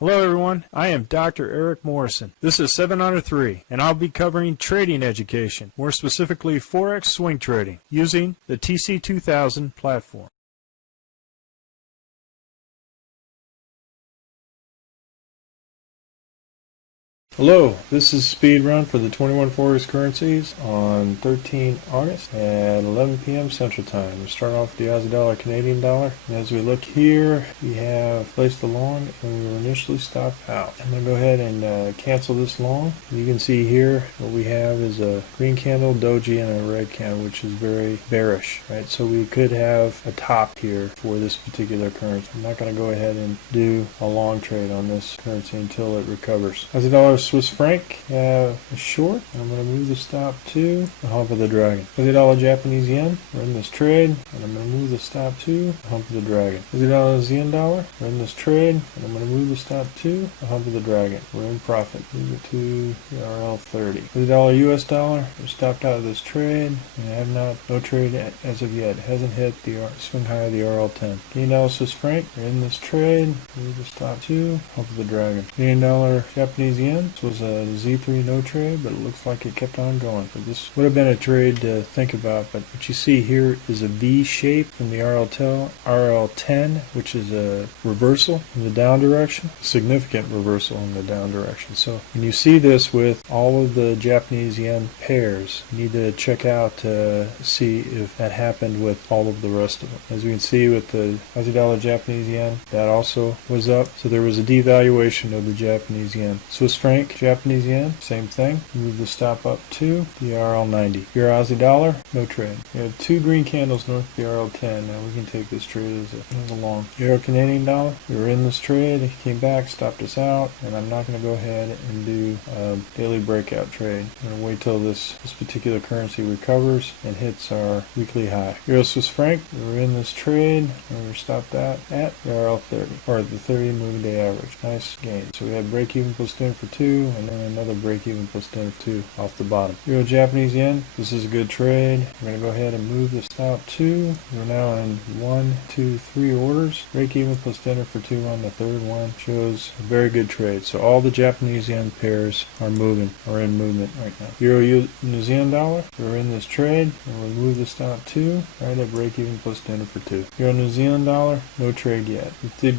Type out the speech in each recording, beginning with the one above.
Hello everyone, I am Dr. Eric Morrison. This is 7 Under 3, and I'll be covering trading education, more specifically Forex swing trading, using the TC2000 platform. Hello, this is Speed Run for the 21 Forex currencies on 13 August at 11 p.m. Central Time. We're starting off with the Aussie dollar, Canadian dollar. And as we look here, we have placed a long and we were initially stopped out. I'm going to go ahead and cancel this long. You can see here what we have is a green candle, doji, and a red candle, which is very bearish, right? So we could have a top here for this particular currency. I'm not going to go ahead and do a long trade on this currency until it recovers. Aussie dollar, Swiss franc, a short. I'm going to move the stop to the hump of the dragon. Aussie dollar, Japanese yen, we're in this trade, and I'm going to move the stop to the hump of the dragon. Aussie dollar, yen dollar, we're in this trade, and I'm going to move the stop to the hump of the dragon. We're in profit. Move it to the RL 30. Aussie dollar, US dollar, we're stopped out of this trade, and I have no trade as of yet. It hasn't hit the swing high of the RL 10. Canadian dollar, Swiss franc, we're in this trade, move the stop to hump of the dragon. Canadian dollar, Japanese yen. This was a Z3 no trade, but it looks like it kept on going. So this would have been a trade to think about, but what you see here is a V shape from the RL10, which is a reversal in the down direction, significant reversal in the down direction. So when you see this with all of the Japanese yen pairs, you need to check out to see if that happened with all of the rest of them. As we can see with the Aussie dollar, Japanese yen, that also was up. So there was a devaluation of the Japanese yen. Swiss franc, Japanese yen, same thing. Move the stop up to the RL90. Your Aussie dollar, no trade. We have two green candles north of the RL10. Now we can take this trade as a long. Euro Canadian dollar, we were in this trade. It came back, stopped us out, and I'm not going to go ahead and do a daily breakout trade. I'm going to wait till this particular currency recovers and hits our weekly high. Euro Swiss franc, we were in this trade, and we were stopped out at the RL30, or the 30 moving day average. Nice gain. So we had break even plus 10 for 2, and then another break even plus 10 for 2 off the bottom. Euro Japanese yen, this is a good trade. We're going to go ahead and move the stop to. We're now in 1, 2, 3 orders. Break even plus 10 for 2 on the third one shows a very good trade. So all the Japanese yen pairs are in movement right now. Euro New Zealand dollar, we're in this trade, and we'll move the stop to right at break even plus 10 for 2. Euro New Zealand dollar, no trade yet. It did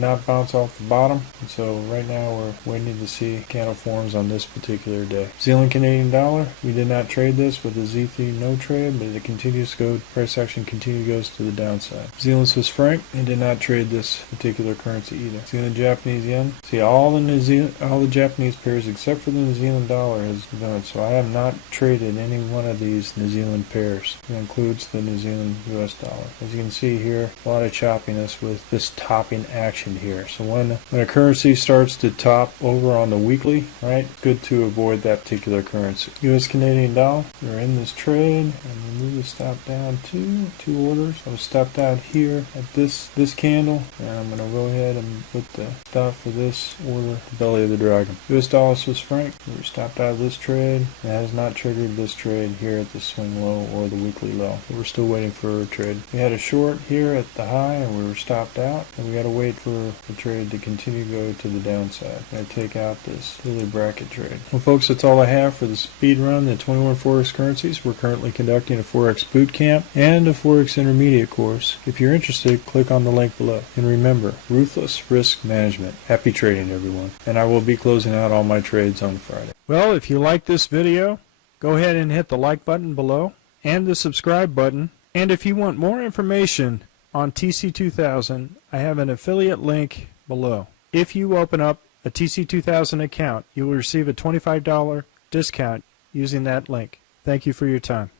not bounce off the bottom, and so right now we're waiting to see candle forms on this particular day. Zealand Canadian dollar, we did not trade this with a Z3 no trade, but it continues to go, price action goes to the downside. Zealand Swiss franc, we did not trade this particular currency either. Zealand Japanese yen, see all the Japanese pairs except for the New Zealand dollar has done it, so I have not traded any one of these New Zealand pairs. It includes the New Zealand US dollar. As you can see here, a lot of choppiness with this topping action here. So when a currency starts to top over on the weekly, right, good to avoid that particular currency. US Canadian dollar, we're in this trade, and we move the stop down to 2 orders. I was stopped out here at this candle, and I'm going to go ahead and put the stop for this order, the belly of the dragon. US dollar, Swiss franc, we were stopped out of this trade. It has not triggered this trade here at the swing low or the weekly low. So we're still waiting for a trade. We had a short here at the high, and we were stopped out, and we got to wait for the trade to continue to go to the downside. Got to take out this daily bracket trade. Well, folks, that's all I have for the speed run, the 21 Forex currencies. We're currently conducting a Forex boot camp and a Forex intermediate course. If you're interested, click on the link below. And remember, ruthless risk management. Happy trading, everyone. And I will be closing out all my trades on Friday. Well, if you like this video, go ahead and hit the like button below and the subscribe button. And if you want more information on TC2000, I have an affiliate link below. If you open up a TC2000 account, you will receive a $25 discount using that link. Thank you for your time.